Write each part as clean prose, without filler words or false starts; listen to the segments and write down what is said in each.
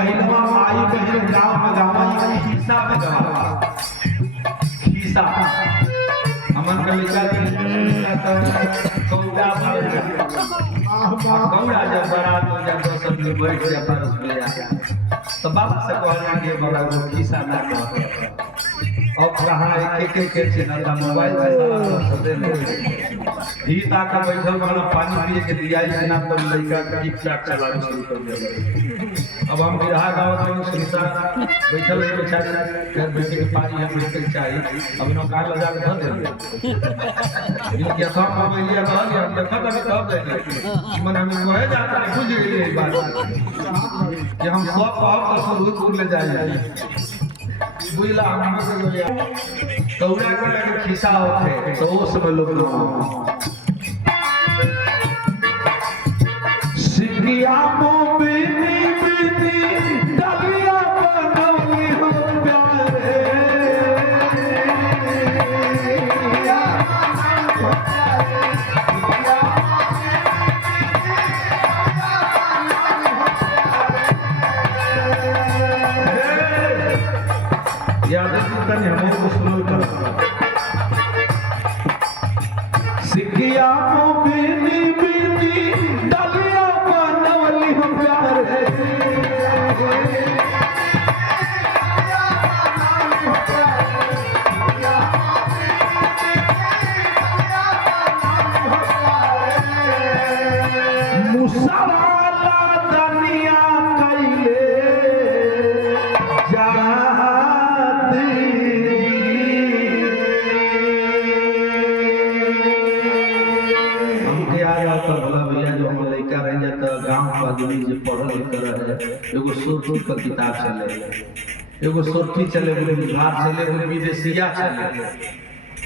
पहिलवा माई बहन गांव में गावा खीसा में गावा खीसा हमन के लइका के कौड़ा जब बारात हो जाए तो सब लोग बैठ जाए परस में जाके तो बाबा से कहना कि बड़ा वो खीसा ना कहते अब कहाँ एक चिन्ह मोबाइल से सारा सब दे ही ताका बैठल वाला पानी पिए के दिया ही ना तो लड़का टिक टाक चलाना शुरू कर दिया। अब हम बिरहा गाँव में सुनीता बैठल है बेचारे घर बैठे के पानी हम बैठे चाहिए अब नो कार लगा के धर दे इनके सब मोबाइलिया कह दिया हम देखा तभी तब देंगे मन हम कहे जाता है बुझ गई ये बात कि हम सब पाप का शुरू ले जाएंगे बुझला हम से बोलिया कौड़ा के लगे खिसा होते तो उस में लोग सिंगिया मो बिनी बिनी डलिया बनौली हो प्यारे याद कीर्तन हमें को सुनो कर सिकिया मो बिनी बिनी डलिया बनवली हो प्यारे मुसवाला दुनिया कैले आदमी जो पढ़ल लिखल रहे एगो सोरठी का किताब चले एगो सोरठी चले एगो बिहार चले एगो विदेशिया चले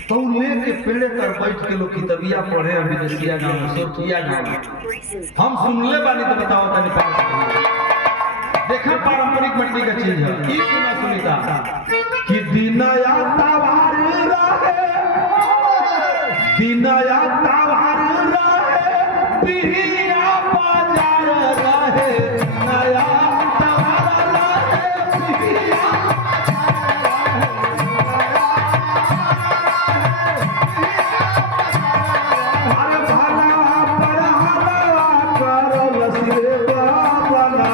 तो लेके पेड़े पर बैठ के लोग किताबिया पढ़े विदेशिया गांव में सोरठिया गांव में हम सुनले बानी तो बताओ तनी देखा पारंपरिक मट्टी का चीज है ई सुना सुनीता कि दिनया तावार रहे दिनया तावार रहे पिहिया बाजार रहे नया तावार रहे पिहिया अरे भला परहला करो लसिरे बाबना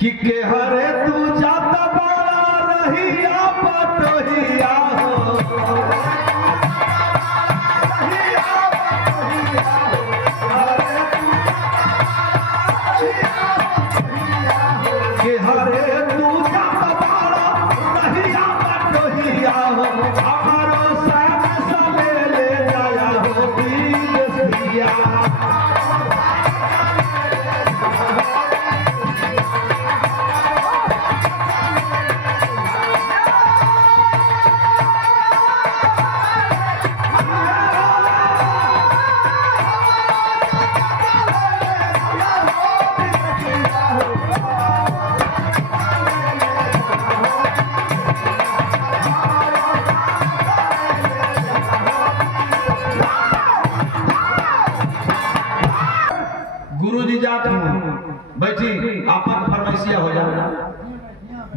कि के हरे तू जाता बड़ा रहिया पटोहिया हो के हरे तू जाता बड़ा रहिया पटोहिया हो हमारो साथ सले ले जाया हो विदेशिया गुरुजी जात बैठी आपन फरमाइशिया हो जाए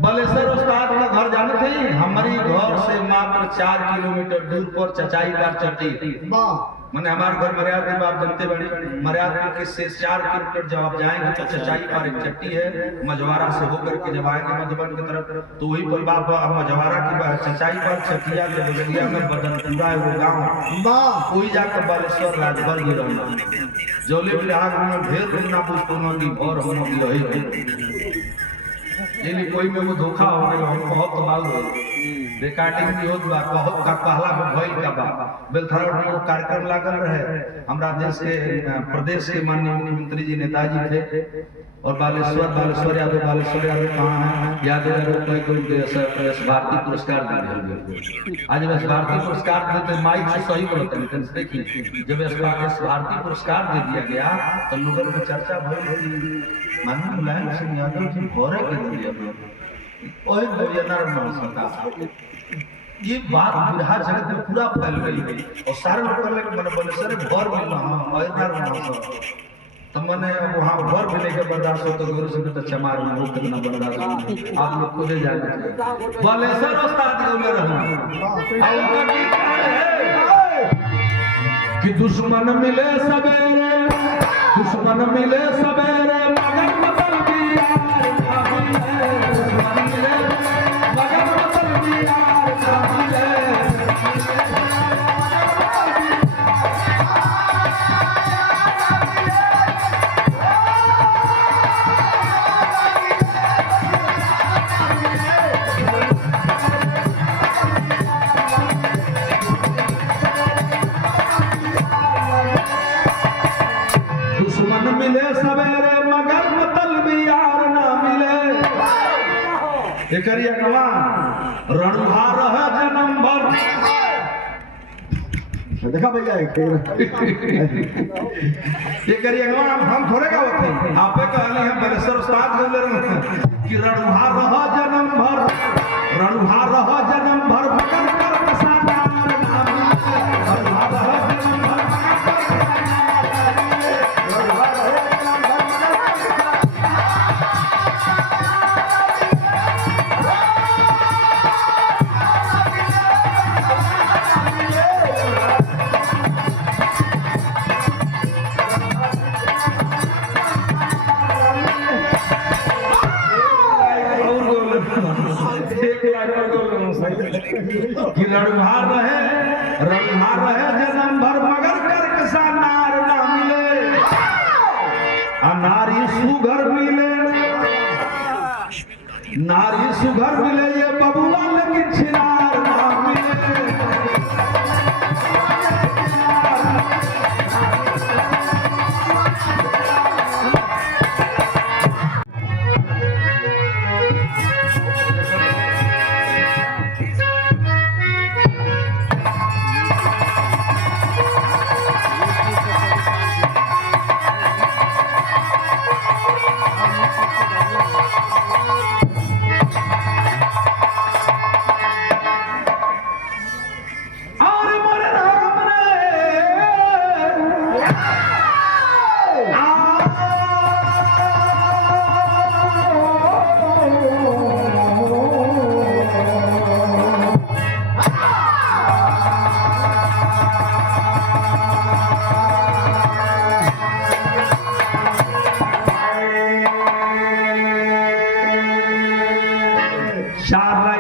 बलेसर उस्ताद का घर जाने थे हमारी घर से मात्र 4 किलोमीटर दूर पर चचाई बार चट्टी मैंने हमारे घर मरियाद के बाप जनते बड़ी मरियाद के से 4 किलोमीटर जब आप जाएंगे तो चचाई पर एक चट्टी है मझवारा से होकर के जब आएंगे मधुबन की तरफ तो वही पर बाप मझवारा की चचाई पर चटिया के बगलिया में बदनपुरा है वो गाँव कोई जाकर बालेश्वर राजभर गिर जोले में आग में ढेर ना पुष्पों की और होने की रही कोई में वो धोखा हो गया हम बहुत मालूम रिकॉर्डिंग भी होत बा, कहत का कहला में भइल का बा। बेलथरा में वो कार्यक्रम लागल रहे, हमरा देश के प्रदेश के माननीय मुख्यमंत्री जी नेताजी थे, और बालेश्वर यादव कहाँ है, यादव कोई एस भारती पुरस्कार दिया। आज एस भारती पुरस्कार देते माइक से सही बोलते हैं, देखिए जब एस भारती पुरस्कार दे दिया गया तो लोगों में चर्चा भई माननीय मुलायम सिंह यादव जी घोरे के दिया ओए ये बात बिहार जगत में पूरा फैल गई है, और सारे लोग मैंने बोले सर घर में तो मैंने वहाँ घर भी नहीं के बर्दाश्त हो, तो गुरु से तो चमार में मुक्त कितना बर्दाश्त हो, आप लोग खुद जाने बोले सर उस्ताद बोले कि दुश्मन मिले सवेरे मगर मतलब यार दुश्मन मिले मगर मतलब यार एकरिया कमा रणुहा रह जन्म भर देखा भैया एकरिया कमा हम थोड़े का होते आपे कहले हम बलेश्वर उस्ताद बोले रहे कि रणुहा रह जन्म भर भगन कर प्रसादार नाम रणुहा रह जन्म भर कि रणुहार रहे जन्म भर मगर कर कसा नार ना मिले, नारी सुघर मिले ये बबुआ लेकिन छिनार ना मिले।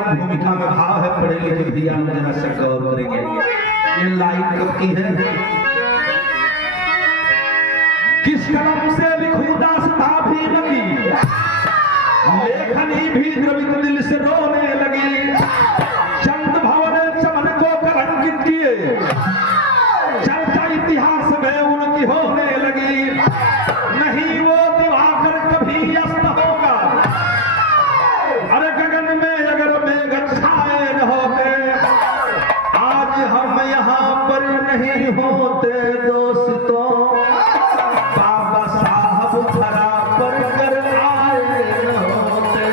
भूमिका में भाव है, पढ़े लिखे दिया जरा से गौर करेंगे। ये लाइन कब की है? किस कलम से लिखूं दास्तां भीम की, लेखनी भी द्रवित दिल से रोने लगी। चंद भवन चमन को कलंकित किए, चर्चा इतिहास में उनकी होने लगी। नहीं वो दिवाकर कभी अस्त होगा, अरे गगन में अगर मेघ छाए न होते, आज हम यहाँ पर नहीं होते दोस्तों। बाबा साहब धरा पर कर आए न होते।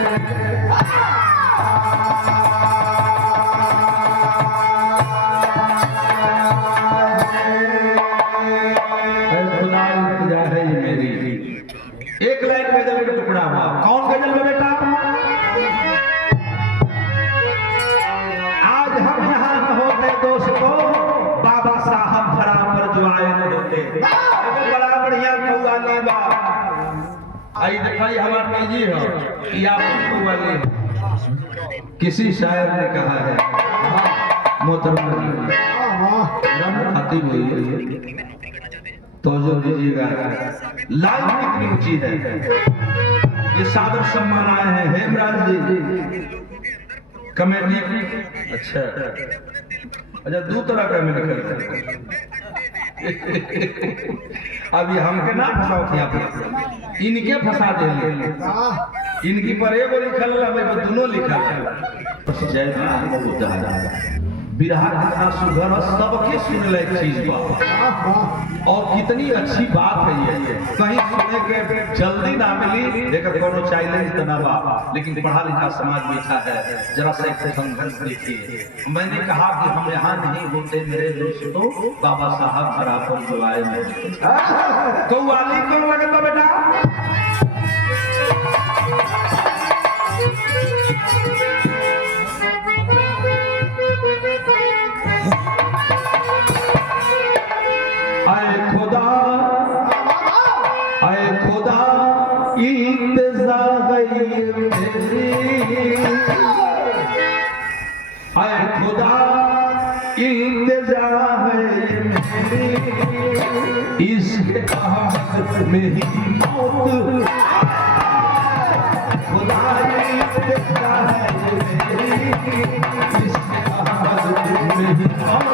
खुदा इंतजार है मेरी। एक लाइन गजल का टुकड़ा हुआ, कौन गजल में बेटा? आज हम यहाँ न होते दोस्तों, बाबा साहब धरा पर जो आए न होते। बड़ा बढ़िया कव्वाली बा। आई दिखाई हमारा निजी है या कव्वाली किसी शायर ने कहा है, मोहतरमा जी आती हुई तो जो दीजिएगा। लाइन कितनी ऊंची है। ये सादर सम्मान आए हैं हेमराज जी, कमेटी। अच्छा अच्छा, दो तरह का में निकल अभी हमके ना फंसाओ यहाँ पर, इनके फंसा देंगे। इनकी पर एगो लिखल है, दोनों लिखल। जय मां बिरहा कितना सुंदर और सबके सुन लायक चीज बा, और कितनी अच्छी बात है ये। कहीं सुने के जल्दी ना मिली, लेकिन कोनो चैलेंज तना बा, लेकिन पढ़ा लिखा समाज बैठा है, जरा सा एक संघर्ष देखिए। मैंने कहा कि हम यहाँ नहीं होते मेरे दोस्तों, बाबा साहब जरा पर बुलाए में कौवाली कौन लगता बेटा? आए खुदा इंतज़ा है मेरी, आए खुदा इंतज़ा है मेरी, इश्क़ अहमद में ही मौत। खुदा इंतज़ा है मेरी, इश्क़ अहमद में ही मौत।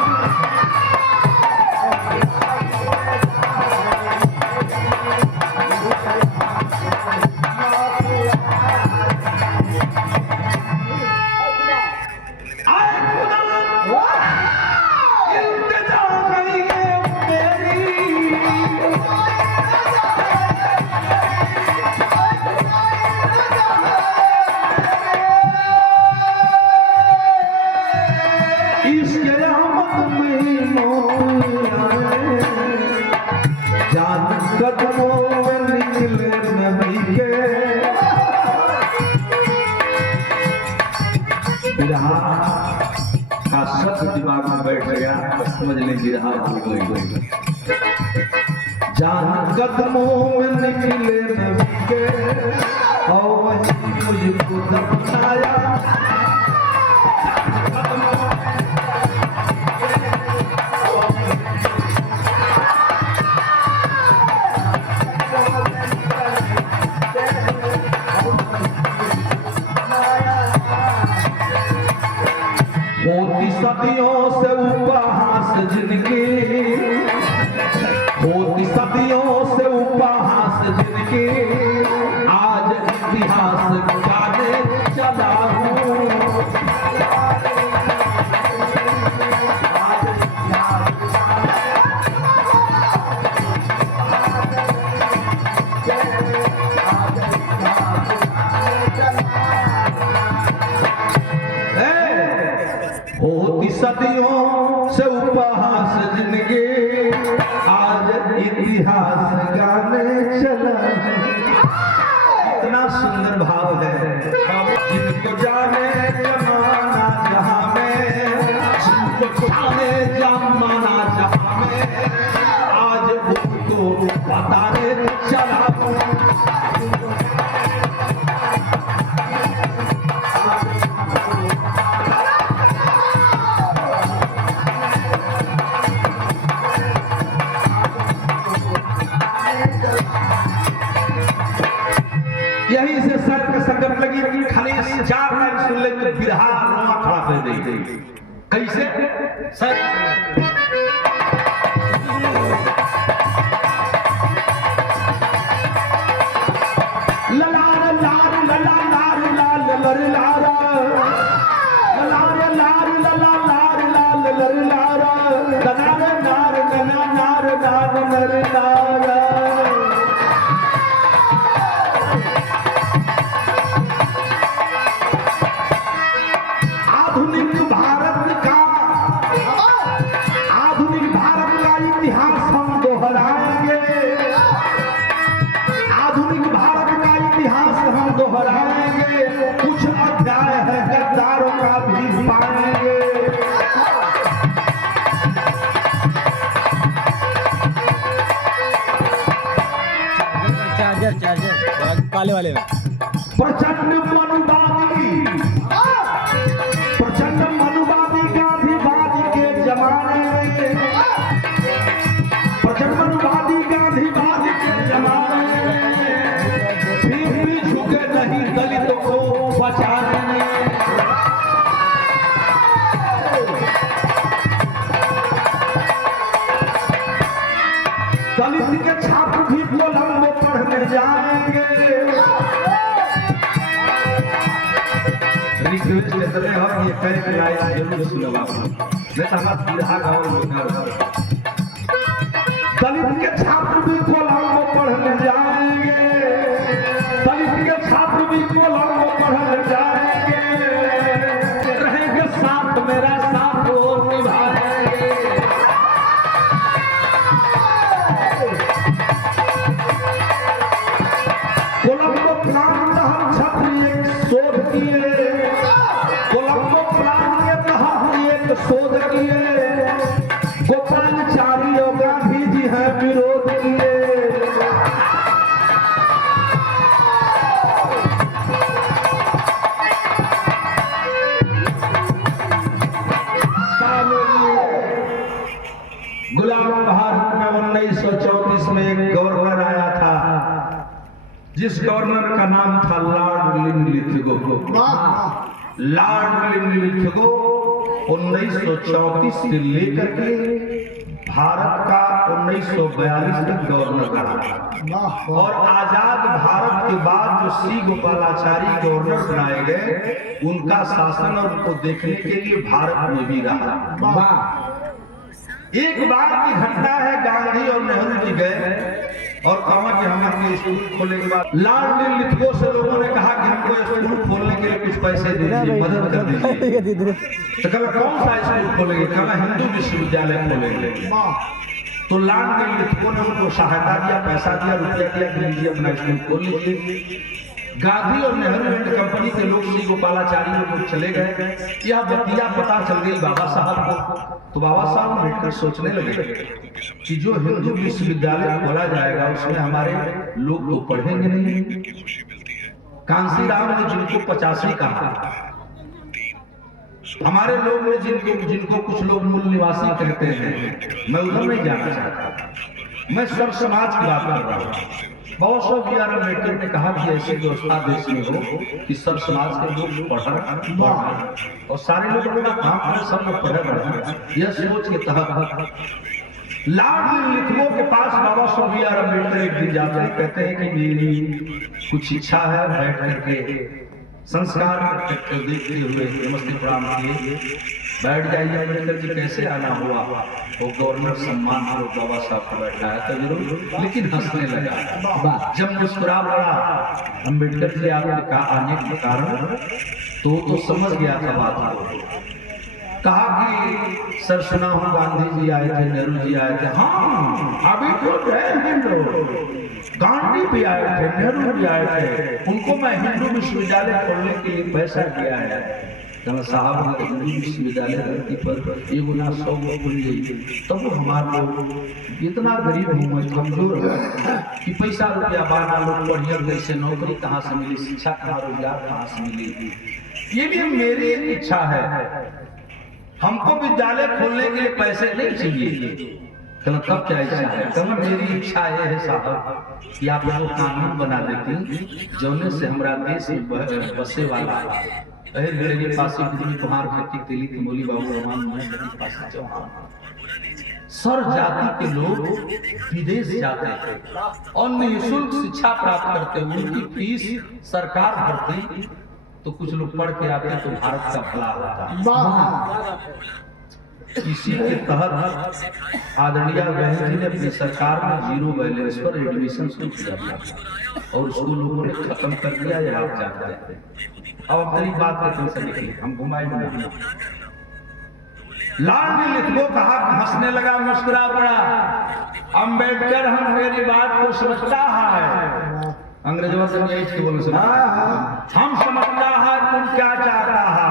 बिरहा का शब्द दिमाग में बैठ गया तो समझ लें बिरहा हो गई। जान कदमों में निकले नबी के, और वही मुझको दफनाया। सदियों से उपहास जिनकी, होती सदियों से उपहास जिनकी, आज इतिहास गाने चला हूँ। होती सदियों से उपहास जिनके, आज इतिहास गाने चला। इतना सुंदर भाव है। जिनको जाने जमाना जहां में, जिनको जाने जमाना जहां में, आज उनको बताने चला। यही से सर के संकट लगी, खाली 4 लाइन सुन ले तो बिरहा रोमा खड़ा कर देगी। कैसे सर? ललार लार लला लार लाल लर लारा, ललार लार लला लार लाल लर लारा, दनार नार दना नार नार लर लारा। आधुनिक भारत का इतिहास हम दोहराएंगे। आधुनिक भारत का इतिहास हम दोहराएंगे। कुछ अध्याय है गद्दारों का भी पाएंगे। चार्जर काले वाले में प्रचंड मनुवादी गांधीवादी के जमाने में, प्रचंड मनुवादी गांधीवादी के जमाने में, फिर भी झुके नहीं दलितों को बचाने में। दलित के छात्र भी कोलंबो पढ़ने जाएंगे। रिक्वेस्ट इतने हो कि ये कई लाइन जरूर सुनो बाबू, नहीं तो हमारा बिरहा गाँव में दलित के छात्र भी कोलंबो पढ़ने जाएंगे, दलित के छात्र भी कोलंबो पढ़ने जाएंगे, रहेंगे साथ मेरा साथ वो निभाएंगे। कोलंबो प्लान हम छात्र एक शोध किए, कोलंबो प्लान के तहत एक शोध किए, गोपालाचारी और गांधी जी हैं विरोध किए। गुलाम भारत में 1934 में एक गवर्नर आया था, जिस गवर्नर का नाम था लॉर्ड लिनलिथगो। लॉर्ड लिनलिथगो 1934 से लेकर के भारत का 1942 तक गवर्नर रहा, और आजाद भारत के बाद जो सी गोपालाचारी गवर्नर बनाए गए, उनका शासन और उनको देखने के लिए भारत में भी रहा। एक बार की घटना है, गांधी और नेहरू जी गए और कहा कि हम अपने स्कूल खोलने के बाद लॉर्ड लिनलिथगो से लोगों ने कहा कि हमको स्कूल खोलने के लिए कुछ पैसे दे दीजिए, मदद कर दीजिए। तो कहा कौन सा स्कूल खोलेंगे? कहा हिंदू विश्वविद्यालय खोलेंगे। तो लॉर्ड लिनलिथगो ने उनको सहायता दिया, पैसा दिया, रुपया दिया कि लीजिए अपना स्कूल खोल लीजिए। गांधी और नेहरू एंड कंपनी के लोग सी गोपालाचारी लोग चले गए। यह बतिया पता चल गई बाबा साहब को, तो बाबा साहब बैठकर सोचने लगे कि जो हिंदू विश्वविद्यालय खोला जाएगा उसमें हमारे लोग तो पढ़ेंगे नहीं। कांसीराम ने जिनको 85 कहा, हमारे लोग ने जिनको कुछ लोग मूल निवासी कहते हैं, मैं उधर नहीं जाना चाहता, मैं सर्व समाज की बात कर रहा हूँ। बाबा साहब बी आर अम्बेडकर ने कहा कि ऐसी व्यवस्था देश में हो कि सब समाज के लोग पढ़ और सारे लोग अपना काम करें, सब लोग पढ़े। यह सोच के तहत लॉर्ड लिनलिथगो के पास बाबा साहब बी आर अम्बेडकर एक दिन जाते हैं, कहते हैं कि मेरी कुछ इच्छा है, बैठ करके संस्कार देखते हुए नमस्ते प्रणाम किए, बैठ जाइए। अम्बेडकर जी कैसे आना हुआ? वो गवर्नर सम्मान को बाबा साहब को बैठाया तो जरूर, लेकिन हंसने लगा। जब मुस्कुरा पड़ा अम्बेडकर जी आपके आने के कारण, तो समझ गया था बात को। कहा कि सर सुना हूँ गांधी जी आए थे, नेहरू जी आए थे। हाँ अभी तो गांधी भी आए थे, नेहरू भी आए थे, उनको मैं हिंदू विश्वविद्यालय खोलने के लिए पैसा दिया है। साहब ने हिंदू विश्वविद्यालय धरती पर 100 तब तो हमारे लोग इतना गरीब हूँ, मैं कमजोर कि पैसा रुपया बारह लोग पढ़िए, जैसे नौकरी कहाँ से मिली, शिक्षा कहाँ, रोजगार कहाँ से मिली। ये भी मेरी एक इच्छा है, हमको विद्यालय खोलने के लिए पैसे नहीं चाहिए। तब क्या इच्छा है? तब मेरी इच्छा ये है साहब कि आप लोग कानून बना देती जोने से हमारा देश में बसे वाला मेरे पास तुम्हार खेती तेली तिमोली बाबू रहमान मेरे पास चौहान सर जाति के लोग विदेश जाते हैं और निःशुल्क शिक्षा प्राप्त करते, उनकी फीस सरकार भरती, तो कुछ लोग पढ़ के आते तो भारत का भला होता। इसी के तहत आदरणीय बहन जी ने अपनी सरकार में 0 बैलेंस पर एडमिशन शुरू किया और उसको लोगों ने खत्म कर दिया। ये आप जानते हैं। अब अपनी बात करते से देखिए, हम घुमाए नहीं। लॉर्ड लिनलिथगो कहा, हंसने लगा, मुस्कुरा पड़ा। अम्बेडकर हम मेरी बात को समझता है, अंग्रेजों से नहीं बोल सकते, हम समझता है तुम क्या चाहता है।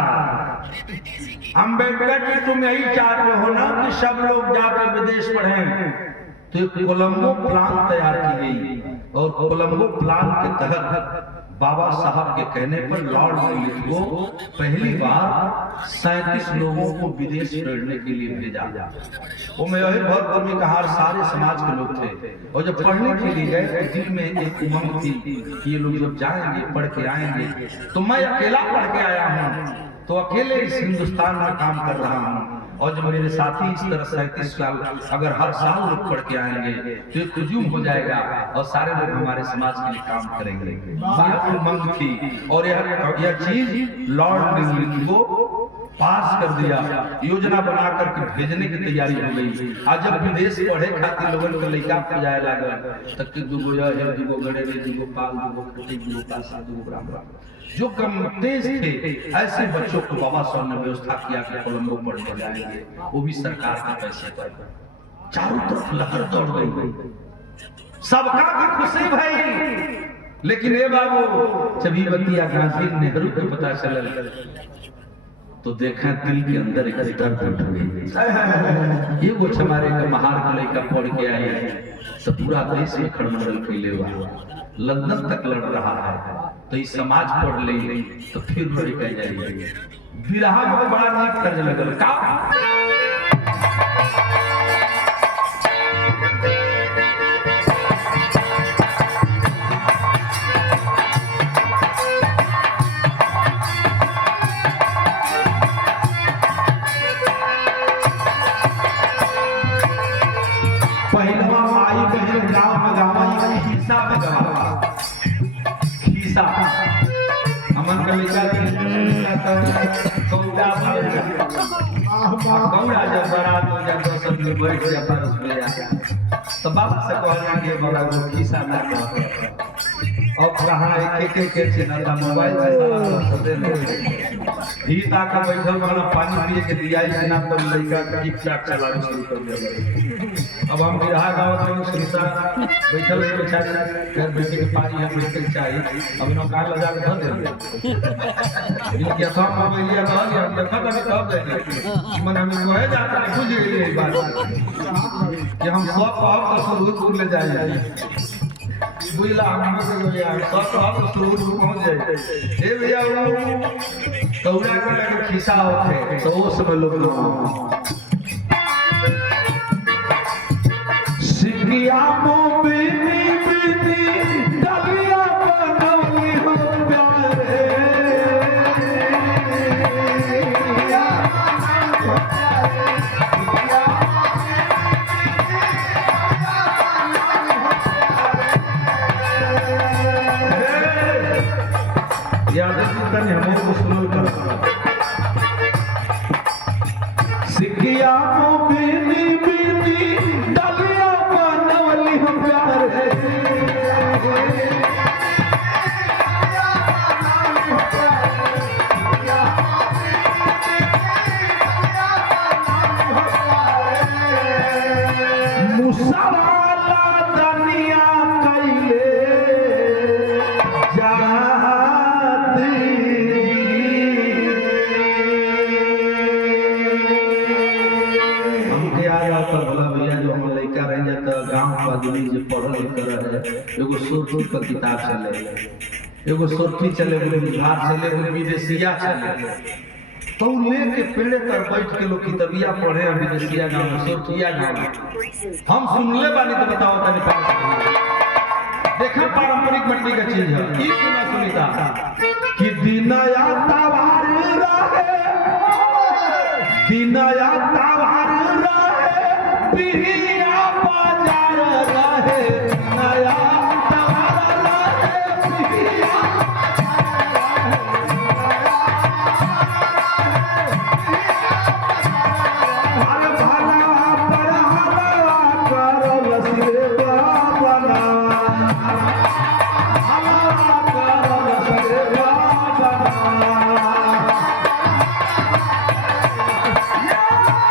अम्बेडकर जी तुम यही चाहते हो ना कि सब लोग जाकर विदेश पढ़ें, तो कोलंबो प्लान तैयार की गई और कोलंबो प्लान के तहत बाबा साहब के कहने पर लॉर्ड लिनलिथगो पहली बार 37 लोगों को विदेश पढ़ने के लिए भेजा। वो में वही बहुत गर्मी का हार सारे समाज के लोग थे और जब पढ़ने के लिए गए तो दिल में एक उमंग थी कि ये लोग जब जाएंगे पढ़ के आएंगे, तो मैं अकेला पढ़ के आया हूँ, तो अकेले इस हिंदुस्तान में काम कर रहा हूँ और जब मेरे साथी इस तरह 37 साल अगर हर साल लोग पढ़ के आएंगे तो एक हुजूम हो जाएगा और सारे लोग हमारे समाज के लिए काम करेंगे। यह उमंग थी और यह चीज लॉर्ड ने को पास कर दिया, योजना बना करके भेजने की तैयारी हो गई। आज जब विदेश पढ़े खातिर लोगन के लइका को जाए लागल तक के दुगो या है दुगो गड़े रे दुगो पाल दुगो खटी दुगो पासा दुगो ब्राह्मण जो कम तेज थे ऐसे बच्चों को बाबा साहब ने व्यवस्था किया कि कोलंबो पढ़ने जाएंगे, वो भी सरकार के पैसे पर। चारों तरफ लहर दौड़ गई, सबका की खुशी भाई। लेकिन ये बाबू जब बतिया गांधी नेहरू को पता चला तो देखा दिल के अंदर एक दर्द उठ गई। ये वो हमारे महार को लेकर पढ़ के आए तो पूरा देश में खड़मड़ल फैले हुआ, लंदन तक लड़ रहा है। तो इस समाज पढ़ ले तो फिर लड़ के जाइए बिरहा में बड़ा नीक कर्ज लगल का तो बाबा से कहना कि बड़ा वो खिसा ना कहते अब कहां एक चिन्हता मोबाइल से सारा सदे गीता का बैठल वाला पानी पिए के दिया ही ना पर लड़का टिक टाक चलाना शुरू कर दिया। अब हम बिरहा गांव में सुनीता बैठल है बेचारे घर बैठ के पानी हम पीते चाहिए अब नो कार लगा के धर दे इनके सब मोबाइल लिया कह दिया हम देखा तभी तब देंगे मन हम कहे जाता है बुझ गई ये बात कि हम सब आप तो शुरू ले जाएंगे बुझला हम से यार सब आप शुरू पहुंच जाए हे भैया वो कौड़ा के खिसा होते तो वो सब लोग सिकिया मो बिनी बिनी डलिया बनौली हो प्यारे याद है हमें को सुनो कर सिकिया मो बिनी बिनी डलिया बनौली हो प्यारे मुसवाला दुनिया कैले एगो सोरठी का किताब चले एगो सोरठी चले बिहार चले विदेशिया चले तो लेके पेड़े पर बैठ के लोग किताबिया पढ़े विदेशिया गाँव में सोरठिया गाँव में हम सुनले बानी तो बताओ तनी देखा पारंपरिक मट्टी का चीज है ई सुना सुनीता कि दिनया तवार रहे दिनया तवार रहे पिहिया बाजार रहे नया Yeah!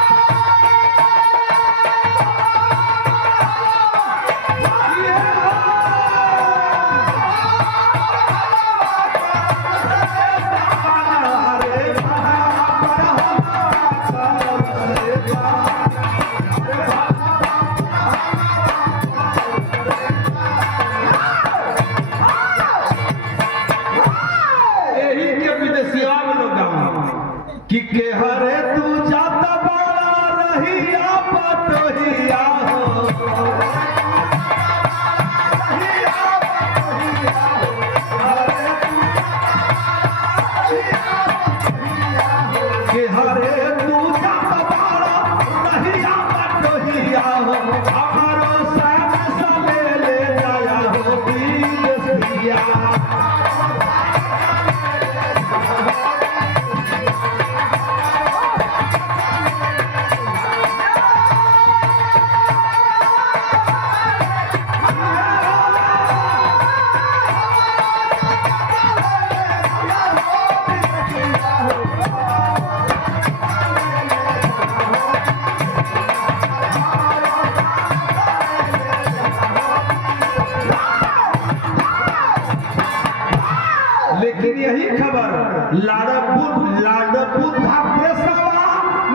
लाड बुधा प्रेसवा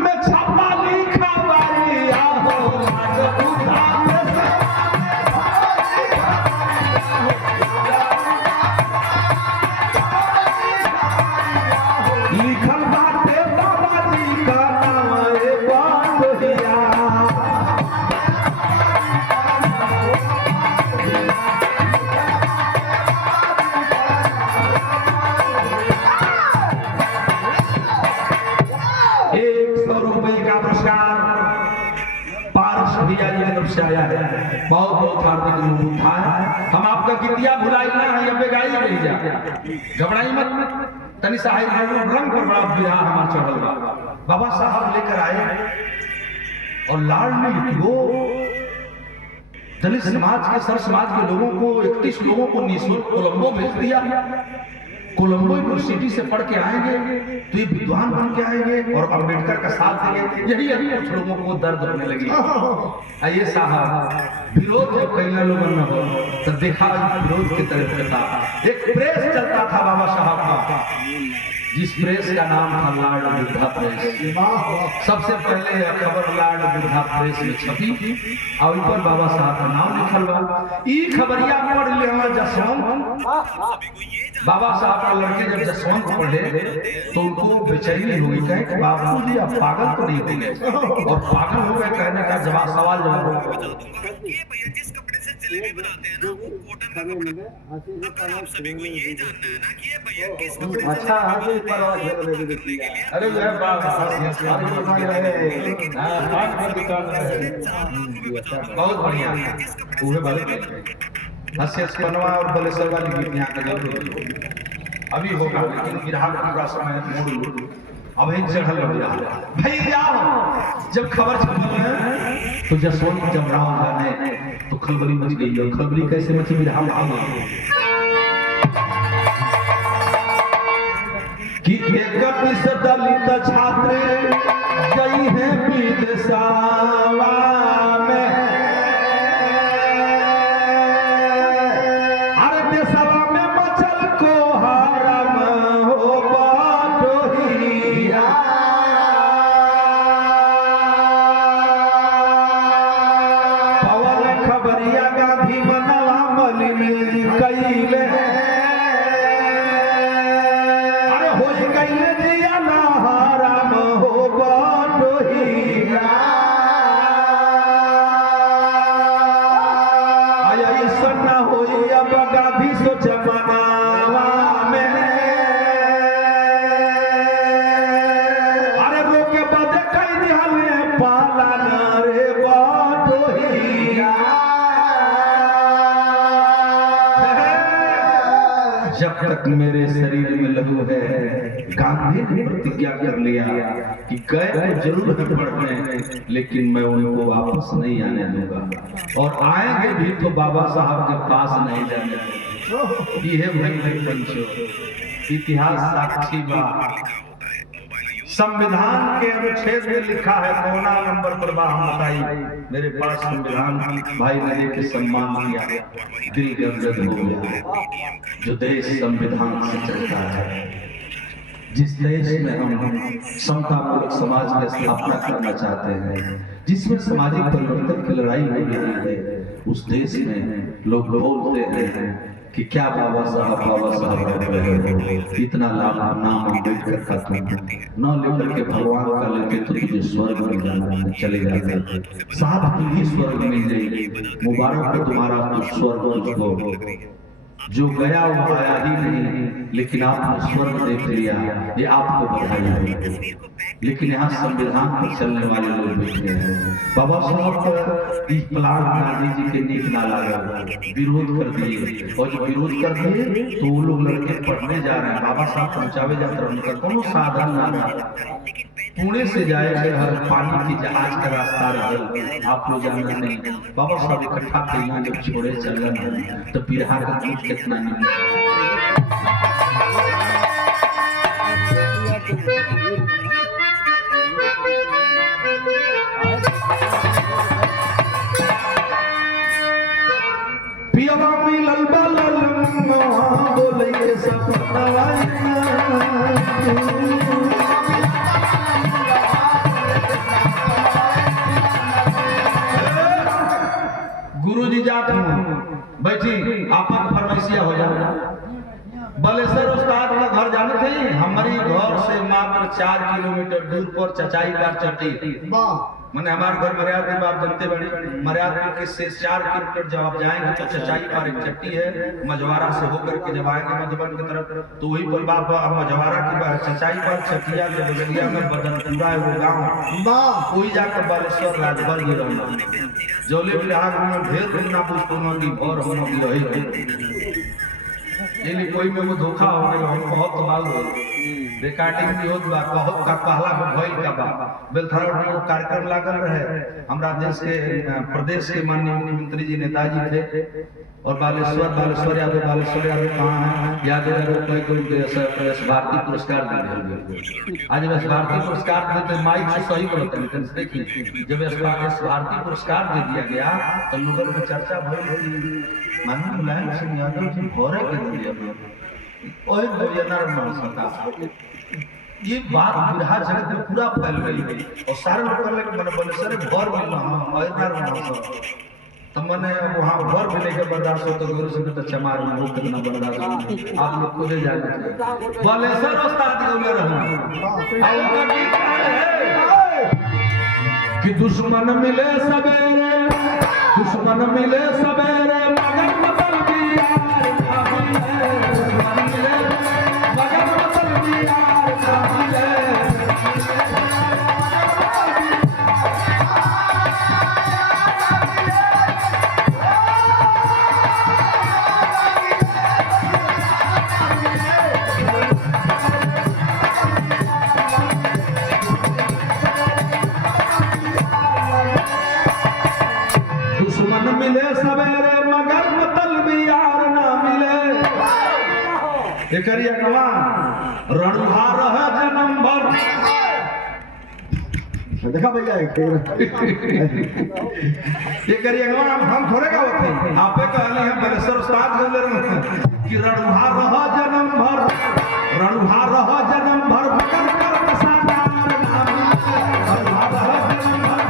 में छपा लिखा बारिया हो लाड बुधा लिखल बाटे बाबा जी का नाम ए बांधोहिया भैया जी की तरफ से आया है बहुत बहुत हार्दिक अनुरोध था हम आपका गिद्दिया भुलाई ना है अब गाई नहीं जा घबराई मत तनी साहिब रंग पर बड़ा बिहार हमार चढ़ल बा बाबा साहब लेकर आए और लाल ने वो दलित समाज के सर समाज के लोगों को 31 लोगों को निःशुल्क कोलंबो भेज दिया कोलंबो यूनिवर्सिटी से पढ़ के आएंगे तो ये विद्वान बन के आएंगे और अम्बेडकर का साथ देंगे यही कुछ लोगों को दर्द होने लगी आइए साहब विरोध जब कई लोगों में हो तो देखा विरोध की तरफ था एक प्रेस चलता था बाबा साहब का जिस प्रेस का नाम था लॉर्ड बुद्धा प्रेस सबसे पहले खबर लॉर्ड बुद्धा प्रेस में छपी और ऊपर बाबा साहब का नाम लिखल बा ई खबरिया पढ़ ले जसवंत बाबा साहब का लड़के जब जसवंत पढ़े तो उनको बेचैनी हुई कहे कि बाबूजी आप पागल तो नहीं हो गए और पागल हो गए कहने का जवाब सवाल जवाब जलेबी बनाते हैं ना वो कॉटन का कपड़ा अब आप सभी को ये जानना है ना कि ये भैया किस कपड़े से अच्छा हां पर अरे ये बात बहुत बढ़िया उहे बात हंस बनवा और बलेसर वाली गीत यहां का जरूर अभी होगा लेकिन बिरहा का पूरा समय मोड़ अभी चढ़ल रहा भैया जब खबर छपी है तो जसवंत जमराव जाने तो खलबली मच गई और खलबली कैसे मची बिरहा में आ गई कि 31 दलित छात्र गई है विदेशवा में अरे देशवा में मचल को हरम हो बाटोहिया पवन खबरिया गांधी मनवा मलिन कइले जब तक मेरे शरीर में लहू है गांधी ने प्रतिज्ञा कर लिया कि गए जरूर है पढ़ने लेकिन मैं उनको वापस नहीं आने दूंगा और आएंगे भी तो बाबा साहब के पास नहीं जाने दूंगा ये भाई पंचो इतिहास साक्षी बात संविधान के अनुच्छेद में लिखा है कोना नंबर पर हम बताई मेरे पास संविधान भाई ने देख के सम्मान किया दिल गदगद हो गया जो देश संविधान से चलता है जिस देश में हम समतापूर्वक समाज की स्थापना करना चाहते हैं जिसमें सामाजिक परिवर्तन की लड़ाई हो रही है उस देश में लोग बोलते हैं कि क्या बाबा साहब कर रहे हो इतना लाभ नाम अम्बेडकर का तुम न लेकर के भगवान का लेके तो तुझे स्वर्ग में जाना चले जाते साहब तुझे स्वर्ग मिल जाएगी मुबारक है तुम्हारा तो स्वर्ग तुझको जो गया वो आया ही नहीं लेकिन आपने स्वर्ग देख लिया ये आपको बधाई है लेकिन यहाँ संविधान पर चलने वाले लोग बैठे हैं बाबा साहब इस प्लान गांधी जी के नीक ना लगा विरोध कर दिए और जब विरोध कर दिए तो वो लोग लड़के पढ़ने जा रहे हैं बाबा साहब पहुंचावे जाते हैं उनका कोनो साधन ना था पुणे से जाए हर पानी की जहाज का रास्ता रहे आप लोग जानते नहीं बाबा साहब इकट्ठा करना जब छोड़े चलन तो बिहार का गीत कितना नहीं पियवा मिलल बलल बोले सब गुरु जी जात हूँ बैठी आपन फरमाइशिया हो जाए। बलेश्वर उस्ताद का घर जानते हैं, हमारी घर से मात्र 4 किलोमीटर दूर पर चचाई का चट्टी। मैंने हमारे घर मर्याद आप जानते बड़ी मर्याद से 4 किलोमीटर जब आप जाएंगे तो चचाई पर एक चट्टी है। मझवारा से होकर के जब आएंगे मधुबन की तरफ तो वही पर बाप मझवारा की चचाई पर चटिया के बगलिया में बदनपुरा है वो गाँव, वही जाकर बालेश्वर राजभर जी रहना जोले में रहा ढेर दिन ना पूछो की भर होना भी रही ये कोई में वो धोखा हो गया। हम बहुत बाल हो रिकॉर्डिंग भी होत बा बहुत का पहला भइल का बा बेलथरा में कार्यक्रम लागल रहे। हमरा देश के प्रदेश के माननीय मुख्यमंत्री जी नेताजी थे और बालेश्वर यादव कहाँ है यादव भारती पुरस्कार दिए। आज भारती पुरस्कार देते माइक से सही बोलते हैं। देखिए जब भारती पुरस्कार दे दिया गया तो लोगों में चर्चा भई माननीय मुलायम सिंह यादव जी भोरे के दिया ओए ये बात बुढ़ा जगत में पूरा फैल गई और सारे लोग मैंने बलेश्वर घर मिलना तो मैंने वहाँ घर मिले के बर्दाश्त हो तो गुरु से तो चमार में हो कितना बर्दाश्त आप लोग खुद जाने बलेश्वर उस्ताद बोले कि दुश्मन मिले सवेरे मगर बदल दिया दुश्मन मिले मगर बदल दिया मिले सवेरे मगर मतलबी यार ना मिले एकरी अगवा रणुहा रह जन्म भर देखा भैया एकरी अगवा हम थोड़े का होते आपे कहले हैं बलेश्वर उस्ताद बोले रहे कि रणुहा रह जन्म भर मगर कर कसादार ना मिले रणुहा रह जन्म भर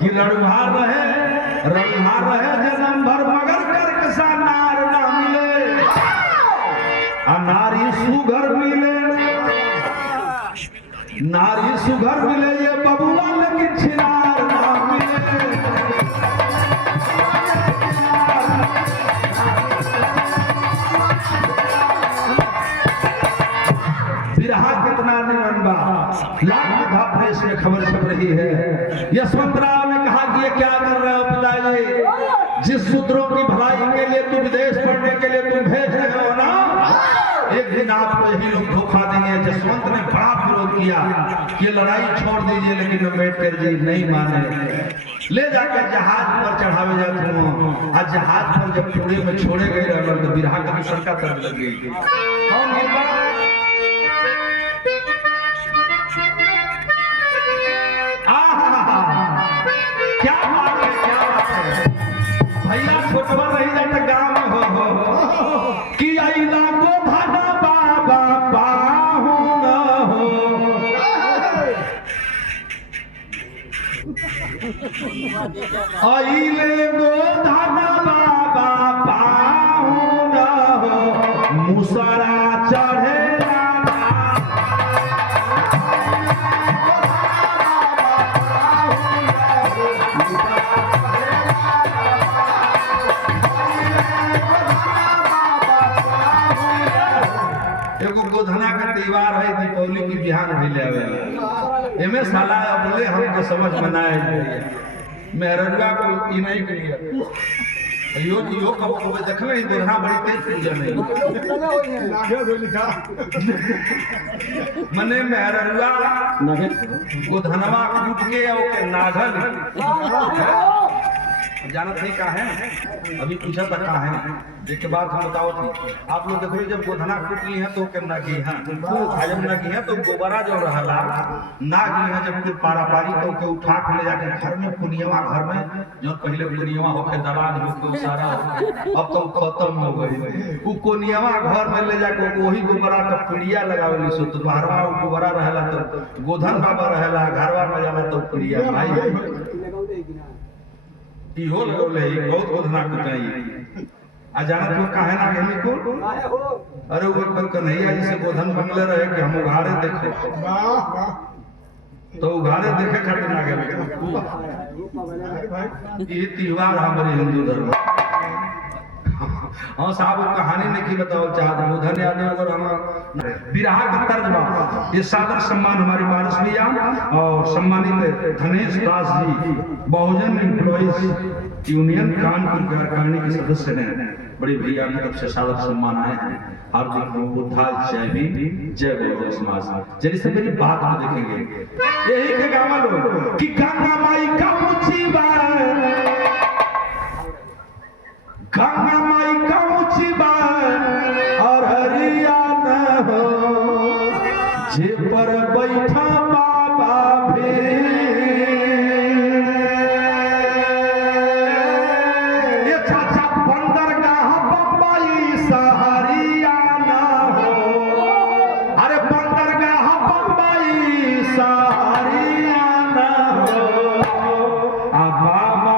कि रणहार रहे जन्म भर मगर कर कसा नार ना मिले नारी सुघर मिले ये बबुआ लेकिन छिनार ना मिले बिरहा कितना निमन बा लाख प्रेस में खबर छप रही है। यशवंत राव ने कहा कि ये क्या कर रहे हो पिताजी, जिस सूत्रों की भलाई के लिए तुम विदेश पढ़ने के लिए तुम भेज रहे हो ना, एक दिन आपको यही लोग धोखा देंगे। जसवंत ने बड़ा विरोध किया कि लड़ाई छोड़ दीजिए, लेकिन अम्बेडकर जी नहीं माने। ले जाकर जहाज पर चढ़ावे जाते हो, आज जहाज पर जब टुकड़े में छोड़े गए तो बिरहा का दूसर का तरफ लग गई। कौन क्या बात है भैया, छोटवा नहीं जाता गाँव में हो कि आईला को भागा बाबा पाहु न हो। आईले गो धागा बाबा पाहु न हो, मुसरा चढ़े गोधना का त्योहार है, दीपावली की बिहान भइले आवे एमे साला बोले हमके समझ में ना आए मेहरगा को ई नहीं करिए यो कब देखले ही गोधना बड़ी तेज पूजा नहीं मने मेहरुआ गोधनवा कूट के ओके नागल जानत नहीं का है अभी पूछा था का है जिसके बाद हम बताओ थी आप लोग देखो जब गोधना कूट ली है तो के नागी है जब नागी है तो गोबरा जो रहला नाग ली है जब फिर पारा पारी तो के उठा के ले जाके घर में पुनियवा घर में जो पहले पुनियवा होके दलान होके सारा अब तो खत्म हो गई उ कोनियवा घर में ले जाके वही गोबरा का पीड़िया लगावली सो तो बाहरवा उ गोबरा रहला तो गोधन बाबा रहला घरवा में जाला तो पीड़िया भाई इहो लगौले बहुत गोधना कुटाई आ जानत हो काहे ना गेमी को अरे वो पर कन्हैया जी से गोधन बनले रहे कि हम उघाड़े देखे तो उघाड़े देखे खातिर ना गेले ये त्योहार हमारे हिंदू धर्म हाँ साहब कहानी नहीं बताओ चाहते गोधन याद अगर हम विराह का तर्जमा ये सादर सम्मान हमारी पारस भैया और सम्मानित धनेश दास जी बहुजन एम्प्लॉइज यूनियन कानपुर कार्यकारिणी के सदस्य ने बड़े भैया की तरफ से सादर सम्मान आए हैं हार्दिक बुद्धा जय भीम जय बहुजन समाज जैसे से मेरी बात में देखेंगे यही के गाँव लोग कि गंगा माई का ऊंची गंगा माई का ऊंची और हरियाणा हो जे पर बैठा बाबा भी ये चाचा बंदरगाह बम्बई हरियाणा हो अरे बंदरगाह बम्बई हरियाणा हो आ बाबा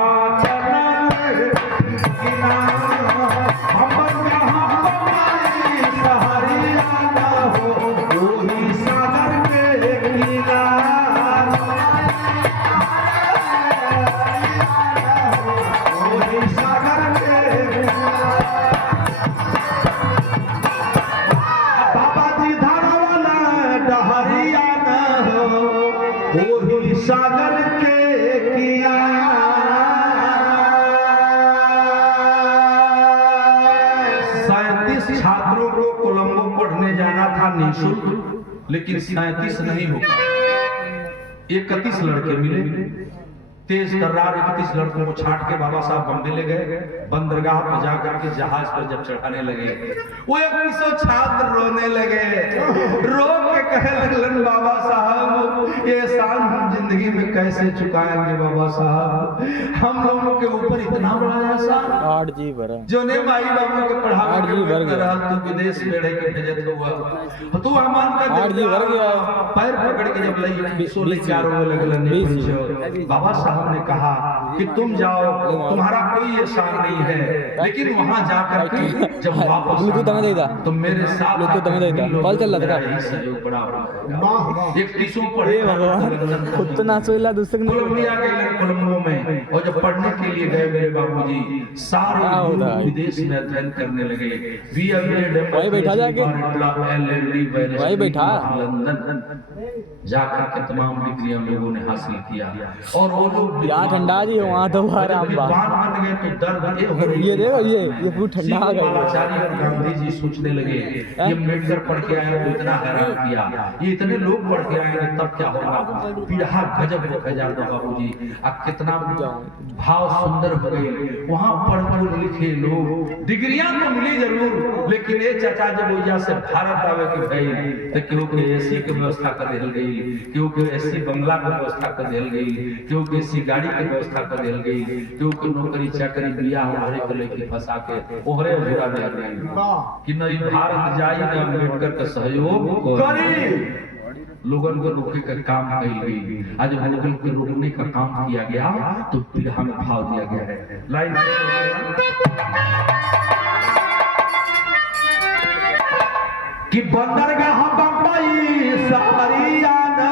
सागर के किया 37 छात्रों को कोलंबो पढ़ने जाना था निःशुल्क लेकिन 37 नहीं हो पाए 31 लड़के मिले तेज तर्रार 31 लड़कों को छाट के बाबा साहब बम्बे ले गए बंदरगाह पर जाकर के जहाज पर जब चढ़ाने लगे वो 21 छात्र रोने लगे रो के कहे लगलन बाबा साहब ये एहसान हम जिंदगी में कैसे चुकाएंगे बाबा साहब हम लोगों के ऊपर इतना बड़ा एहसान 8 जी भरा जो ने माई बाबू के पढ़ावे के रहा तू विदेश बेड़े के भेजत हुआ तू अमान का 8 जी भर गया पैर पकड़ के जब लई 4 लगलन बाबा साहब ने कहा कि तुम जाओ तुम्हारा कोई एहसान नहीं है लेकिन वहां जाकर के जब वापस तो मेरे साथ कॉल चल रहा था सहयोग बड़ा एक टीसों पढ़े खुद तो ना सोइला दूसरे कोलंबिया गए कोलंबो में और जब पढ़ने के लिए गए मेरे बाबूजी सारे विदेश में अध्ययन करने लगे वही बैठा जाके वही बैठा लंदन जाकर के तमाम डिग्रियां लोगों ने हासिल किया और वो लोग यहाँ ठंडा जी वहाँ तो आराम बन गए तो दर्द ये देखो ये पूरा ठंडा आ गया आचार्य गांधी जी सोचने लगे ये मेडिकल पढ़ के आए तो इतना हैरान किया ये इतने लोग पढ़ के आएंगे तब क्या होगा पीढ़ा गजब हो जाता बाबूजी अब कितना भाव सुंदर हो गई वहाँ पढ़ लिखे लोग डिग्रियां तो मिली जरूर लेकिन ये चाचा जब वजह से भारत आवे के भाई तो क्यों के एसी की व्यवस्था कर दिल गई क्यों के एसी बंगला की व्यवस्था कर दिल गई क्यों के एसी गाड़ी की व्यवस्था कर दिल गई क्यों के नौकरी चाकरी बियाह हरे को लेके फंसा के ओहरे जुड़ा दे गई कि नहीं भारत जाई ना अम्बेडकर का सहयोग करी लोगन को रोके का काम कही गई आज लोगन को रोकने का काम किया गया तो फिर हमें भाव दिया गया है लाइन कि बंदरगाह बम्बई हरियाणा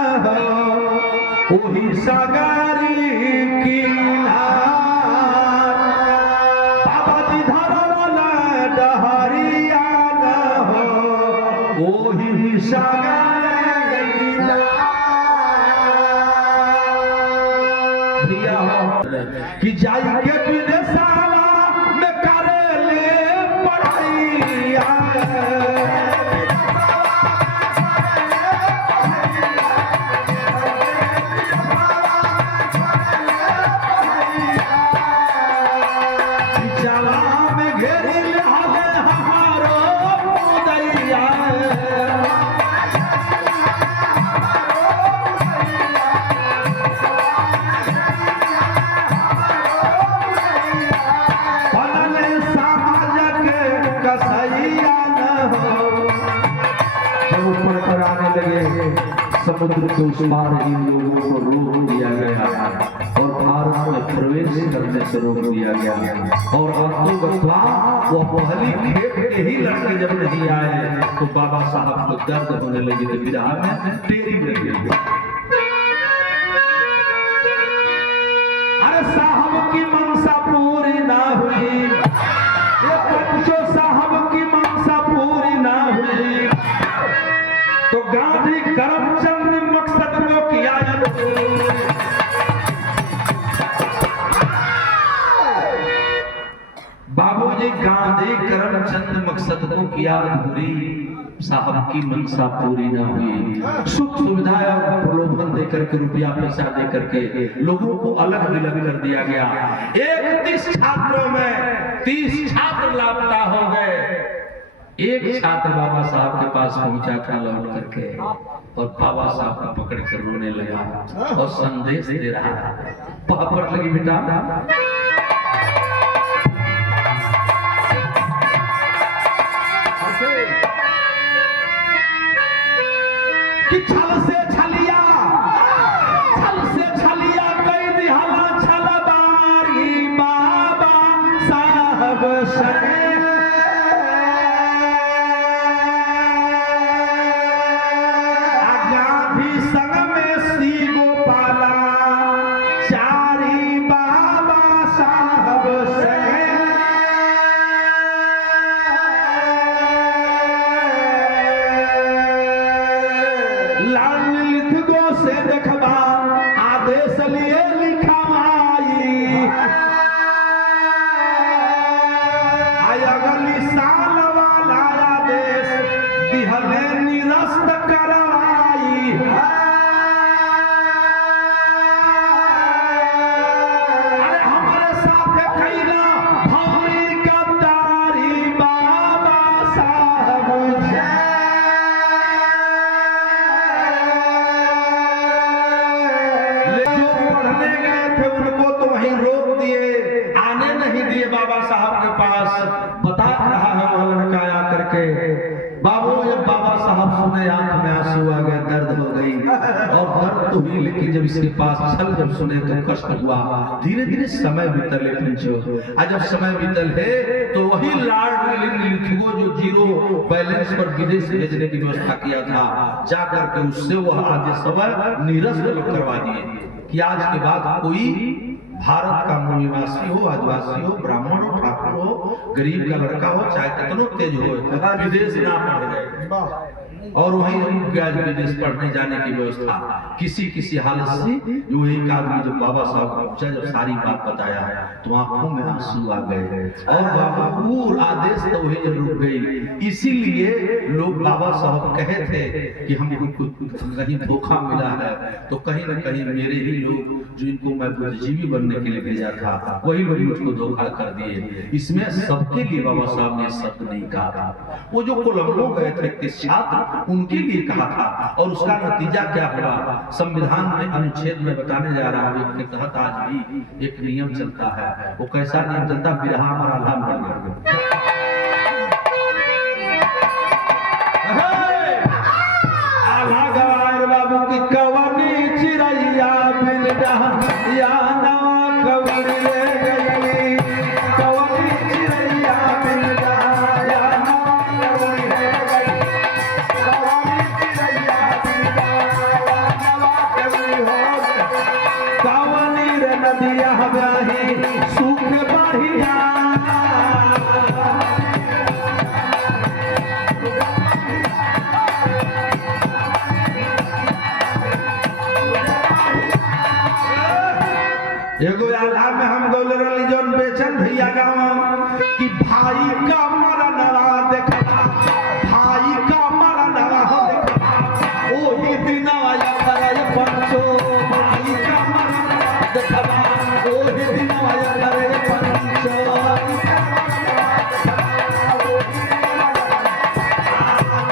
वही सागरी बाबा जी धरवाला हरियाणा वही सागरी कि जाई के विदेशवा में समुद्र के उस पार इन लोगों को रोक दिया गया और भारत में प्रवेश करने से रोक दिया गया। और अब्दुल वो पहली खेप के ही लड़के जब नहीं आए तो बाबा साहब को दर्द होने लगी तो विरहा में देरी लगी। अरे साहब की मनसा पूरी ना हुई, ये पंचो साहब की मनसा पूरी ना हुई तो गांधी करमचंद ने मकसद को किया। बाबूजी गांधी करमचंद मकसद को किया अधूरी, साहब की मनसा पूरी ना हुई। सुख सुविधा और प्रलोभन देकर के रुपया पैसा देकर के लोगों को अलग विलग कर दिया गया। 31 छात्रों में 30 छात्र लापता हो गए। एक छात्र बाबा साहब के पास पहुंचा था लौट करके और बाबा साहब को पकड़ कर रोने लगा और संदेश दे रहा था। पहपट लगी बेटा कि छल से छलिया कई दिहाला छलबारी बाबा साहब से बाबा साहब के पास बता रहा है वो लड़का आ करके। बाबू जब बाबा साहब सुने आंख में आंसू आ गए, दर्द हो गई और दर्द तो हुई, लेकिन जब इसके पास छल जब सुने तो कष्ट हुआ। धीरे धीरे समय बीतले पंचो। आज जब समय बीतल है तो वही लॉर्ड लिथगो जो जीरो बैलेंस पर विदेश भेजने की व्यवस्था किया था, जाकर के उससे वह आज समय निरस्त करवा दिए कि आज के बाद कोई भारत का मूल निवासी हो, आदिवासी हो, ब्राह्मण हो, ठाकुर हो, गरीब का लड़का हो, चाहे कितनो तेज हो, विदेश ना पढ़ जाए। और वहीं विदेश पढ़ने जाने की व्यवस्था किसी हालत से जो एक आदमी जब बाबा साहब पहुंचा, जब सारी बात बताया तो आंखों में आंसू आ गए और बाबा पूरा आदेश तो वही जब रुक गई। इसीलिए लोग बाबा साहब कहे थे कि हमको कहीं धोखा मिला है तो कहीं न कहीं मेरे ही लोग जो इनको मैं बुद्धिजीवी बनने के लिए भेजा था वही लोग मुझको धोखा कर दिए। इसमें सबके लिए बाबा साहब ने शब्द नहीं कहा था। वो जो कोलंबो गए थे 31 छात्र उनके लिए कहा था और उसका नतीजा क्या हुआ संविधान में अनुच्छेद में बताने जा रहा हूं। इसके तहत आज भी एक नियम चलता है। वो कैसा नियम चलता है? बिरहा हमारा लाभ आला गवार बाबू की कवनी चिड़ैया बिन या नवा कवनी ले गई, कवनी चिड़ैया बिन या नवा कवनी ले गई, कवनी चिड़ैया बिन या नवा कवनी हो कवनी रे नदिया ब्याही सुख बढ़िया। एगो आला में हम गौले रही जोन बेचन भैया गाँव कि भाई का मरनवा देखला, भाई का मरनवा हो देखला ओही दिनवा या करे पंचो, भाई का मरनवा देखला ओही दिनवा या करे पंचो।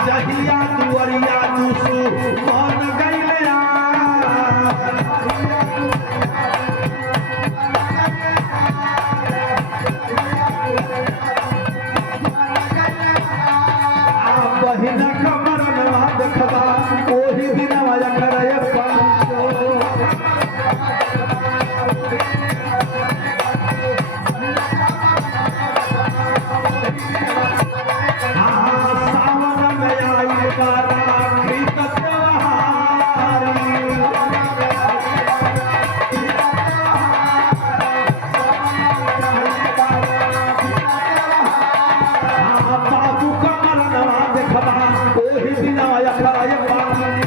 जहिया दुवरिया दुसु मन गइले बहिना कमर नवा देखबा ओही दिनवा या करे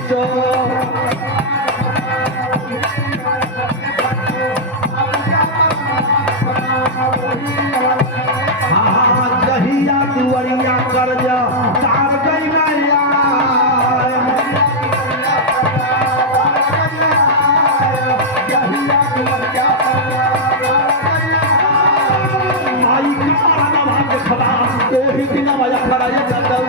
सो हाँ जहिया दुआरिया कर जा तार गई नैया आई का ना भाग खड़ा ओही बिना मजा खड़ा ये दऊ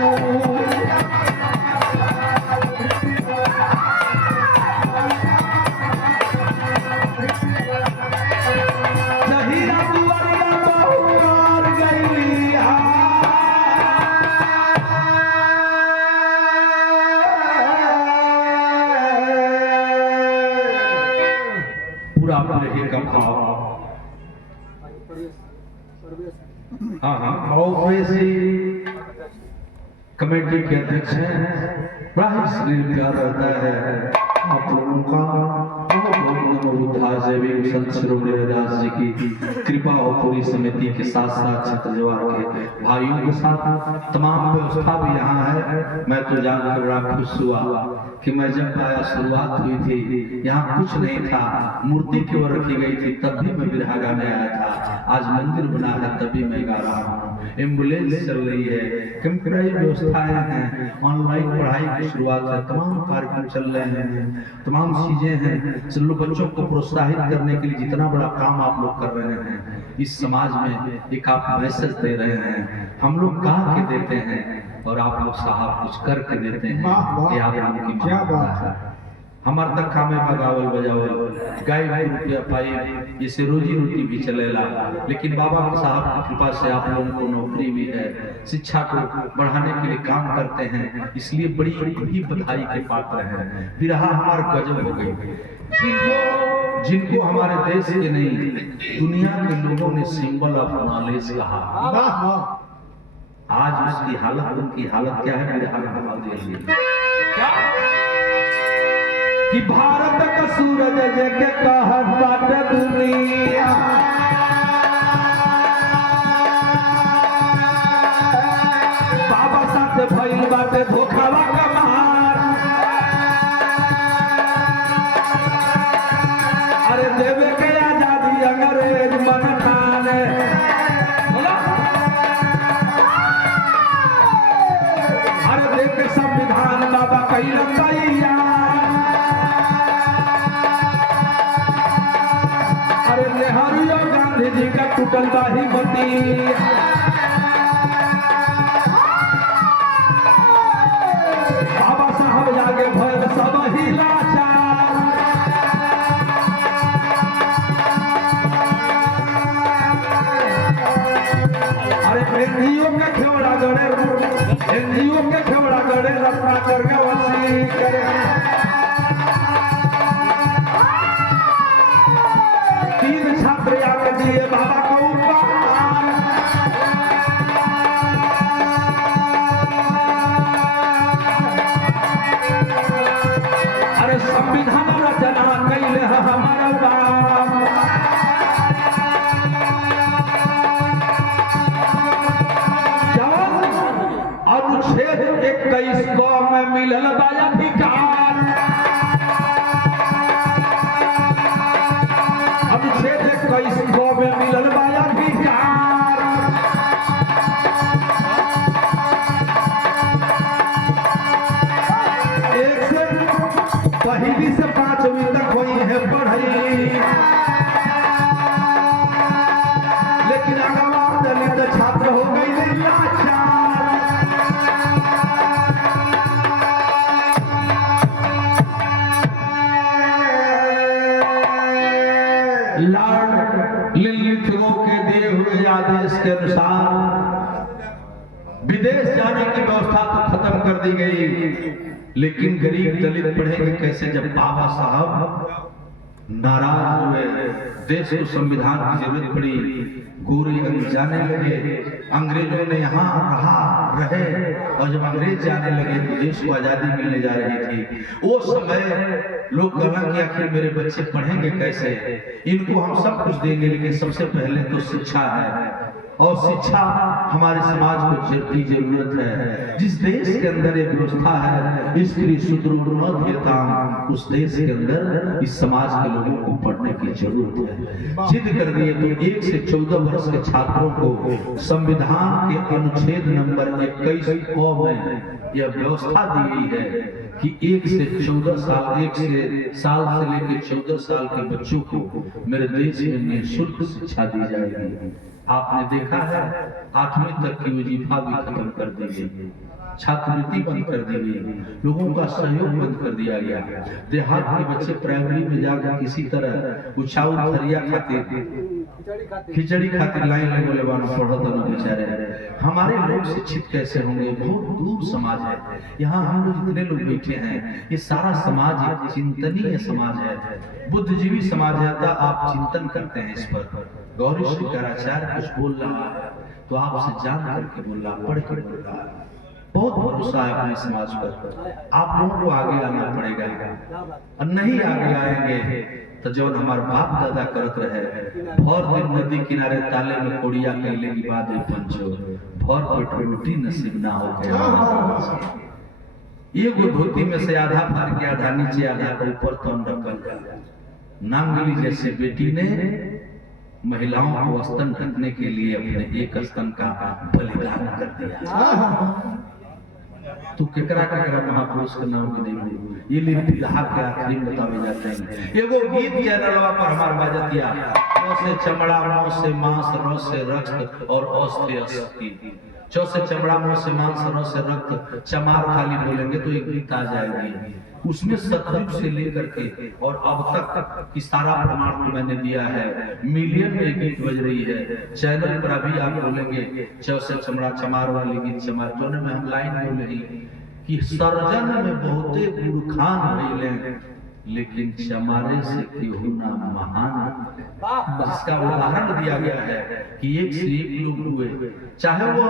कमेटी के अध्यक्ष हैं बड़ा ही स्नेह प्यार रहता है आप लोगों का संत शिरोमणि रविदास जी की कृपा हो पूरी समिति के साथ साथ छत्र जवार के भाइयों के साथ तमाम व्यवस्था भी यहाँ है। मैं तो जानकर बड़ा खुश हुआ कि मैं जब आया शुरुआत हुई थी यहाँ कुछ नहीं था, मूर्ति केवल रखी गई थी, तब भी मैं बिरहा गाने आया था। आज मंदिर बना है तभी मैं गा रहा हूँ। एम्बुलेंस चल रही है, कंप्यूटराइज व्यवस्थाएं हैं, ऑनलाइन पढ़ाई की शुरुआत है, तमाम कार्यक्रम चल रहे हैं, तमाम चीजें हैं। चलो बच्चों को प्रोत्साहित करने के लिए जितना बड़ा काम आप लोग कर रहे हैं, इस समाज में एक आप मैसेज दे रहे हैं। हम लोग गा के देते हैं और आप लोग साहब कुछ करके देते हैं। ये आप लोगों की क्या बात है। हमारे तक काम है बगावल बजावल गाय रुपया पाई, इससे रोजी रोटी भी चलेला। लेकिन बाबा साहब की कृपा से आप लोगों को नौकरी भी है, शिक्षा को बढ़ाने के लिए काम करते हैं, इसलिए बड़ी ही बधाई के पात्र हैं। बिरहा हमारे गजब हो गई, जिनको हमारे देश के नहीं दुनिया के लोगों ने सिंबल ऑफ नॉलेज कहा। आज उसकी हालत, उनकी हालत क्या है, बिरहा में बता दीजिए कि भारत का सूरज जगे कहत बाटे दुनिया, बाबा साथ भइल बाटे धोखावा कमार। अरे देवे के आजादी अंग्रेज मन ठाने, अरे देख के संविधान बाबा कही लंबाइया। नेहरू गांधी जी का टूटल बाही बती, बाबा साहब जागे भयल सब ही लाचार। अरे एनजीओ के खेवड़ा गड़े, एनजीओ के खेवड़ा गड़े रत्ना कर वसी करे। छात्र आके दिए बाबा को उपहार, अरे संविधान रचना कैले हमारा बाप। अनुच्छेद 21 में मिलल बा अधिकार, अनुच्छेद 21 में मिलल बा अधिकार। एक से पहली से 5वीं तक हुई है पढ़ाई, लेकिन अगवा दलित छात्र हो गई लाचार। लॉर्ड लिलिथगो के दिए हुए आदेश के अनुसार विदेश जाने की व्यवस्था तो खत्म कर दी गई, लेकिन गरीब दलित पढ़ेंगे कैसे जब बाबा साहब नाराज हुए, देश को संविधान की जरूरत पड़ी, गोरे जाने लगे, अंग्रेजों ने यहाँ रहे, और जब अंग्रेज जाने लगे तो देश को आजादी मिलने जा रही थी। वो समय लोग कहना कि आखिर मेरे बच्चे पढ़ेंगे कैसे, इनको हम सब कुछ देंगे, लेकिन सबसे पहले तो शिक्षा है, और शिक्षा हमारे समाज को जरूरी जरूरत है। जिस देश के अंदर ये व्यवस्था है स्त्री सुदृढ़ न देता, उस देश के अंदर इस समाज के लोगों को पढ़ने की जरूरत है। जिद कर दिए तो 1 से 14 वर्ष के छात्रों को संविधान के अनुच्छेद नंबर 21 क में यह व्यवस्था दी गई है कि 1 से 14 साल 1 साल से लेकर 14 साल के बच्चों को मेरे देश में निःशुल्क शिक्षा दी जाएगी। आपने देखा है 8वीं तक की वजीफा भी खत्म कर दी गई, छात्रवृत्ति बंद कर दी गई, लोगों का सहयोग बंद कर दिया गया। देहात के बच्चे प्राइमरी में जाकर किसी तरह उछाऊ थरिया खातिर खिचड़ी खातिर लाइन लगने वालों पढ़ता ना बेचारे। हमारे लोग शिक्षित कैसे होंगे? बहुत दूर समाज है। यहाँ हम लोग जितने लोग बैठे हैं ये सारा समाज एक चिंतनीय समाज है, बुद्धिजीवी समाज है। आप चिंतन करते हैं इस पर। गौरी शंकराचार्य कुछ बोल रहा है तो आपसे जान करके बोल रहा, पढ़ के बोल रहा है। बहुत भरोसा है अपने समाज पर। आप लोगों को आगे आना पड़ेगा, और नहीं आगे आएंगे तो जो हमारे बाप दादा करत रहे, भर दिन नदी किनारे ताले में कोड़िया कहले की बात है पंचो, भर पेट रोटी नसीब ना हो गया। एगो धोती में से आधा फाड़ के आधा नीचे आधा ऊपर तन रखल गया। नांगली जैसे बेटी ने महिलाओं को स्तन ढकने के लिए अपने एक स्तन का बलिदान कर दिया। तो केकरा केकरा महापुरुष के नाम के नहीं ये लिखा के आखिरी में बतावे जाते हैं। एगो गीत चैनलवा पर हमार बाजतिया, ओ से चमड़ा, मौ से मांस, रो से रक्त और औस से अस्थि। चौ से चमड़ा, मौ से मांस, रो से रक्त, चमार खाली बोलेंगे तो एक गीत आ जाएगी। उसमें सतयुग से लेकर के और अब तक की सारा प्रमाण तो मैंने दिया है। मिलियन में गीत बज रही है। चैनल पर अभी आप बोलेंगे चौ से चमड़ा, चमार वाली गीत चमार तो में हम लाइन बोल रही कि सर्जन में बहुते गुरखान भइले, लेकिन चमारे से केहू ना महान। जिसका उदाहरण दिया गया है कि एक से एक लोग हुए, चाहे वो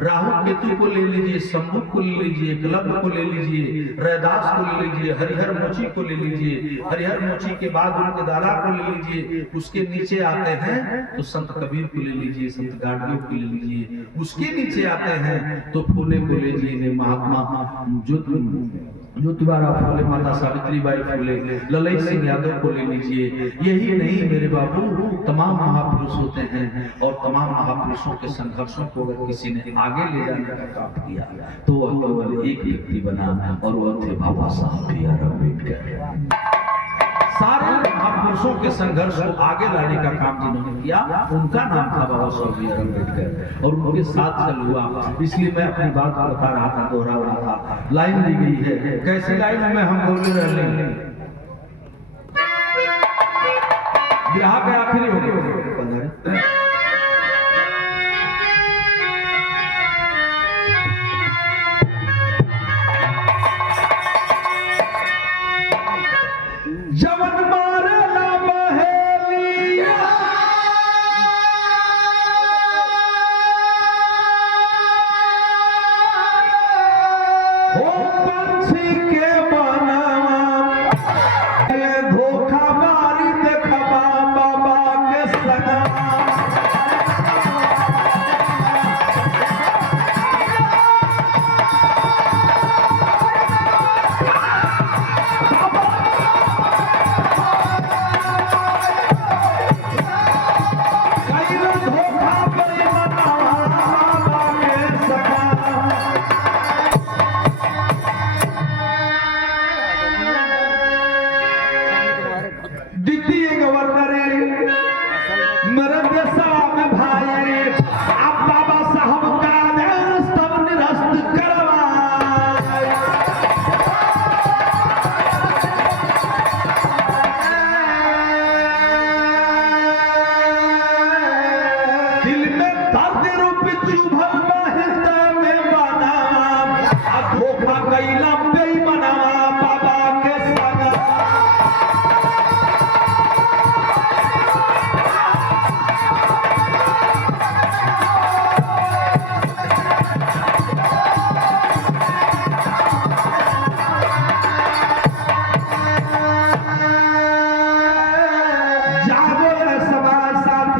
राहु केतु को ले लीजिए, शंभु को ले लीजिए, एकलव्य को ले लीजिए, रैदास को ले लीजिए, हरिहर मोची को ले लीजिए, हरिहर मोची के बाद उनके दादा को ले लीजिए, उसके नीचे आते हैं तो संत कबीर को ले लीजिए, संत गाडगियों को ले लीजिए, उसके नीचे आते हैं तो फूले को ले लीजिए, महात्मा ज्योतिबा फूले, माता सावित्री बाई फूले, ललित सिंह यादव को ले लीजिए। यही नहीं मेरे बाबू, तमाम महापुरुष होते हैं और तमाम महापुरुषों के संघर्षों को अगर किसी ने आगे ले जाने का काम किया तो वह केवल एक व्यक्ति बना और वह थे बाबा साहब B.R. अम्बेडकर। सारे महापुरुषों के संघर्ष को आगे लाने का काम जिन्होंने किया उनका नाम था बाबा साहब B.R. अम्बेडकर, और उनके साथ चल हुआ। इसलिए मैं अपनी बात को बता रहा था, दोहरा रहा था। लाइन दी गई है, कैसी लाइन में हम बोल रहे हैं? बिहार के आखिरी हो गए जवन मारेला बहेलिया, ओ पंछी के बनवा धोखा मारी देखबा बाबा के सना।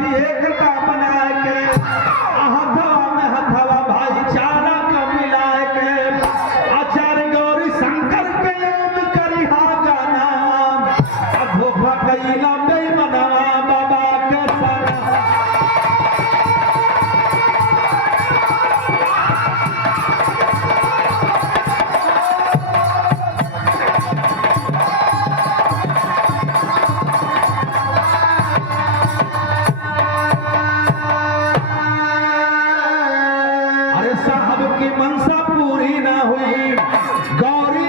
एकता बना के गौरी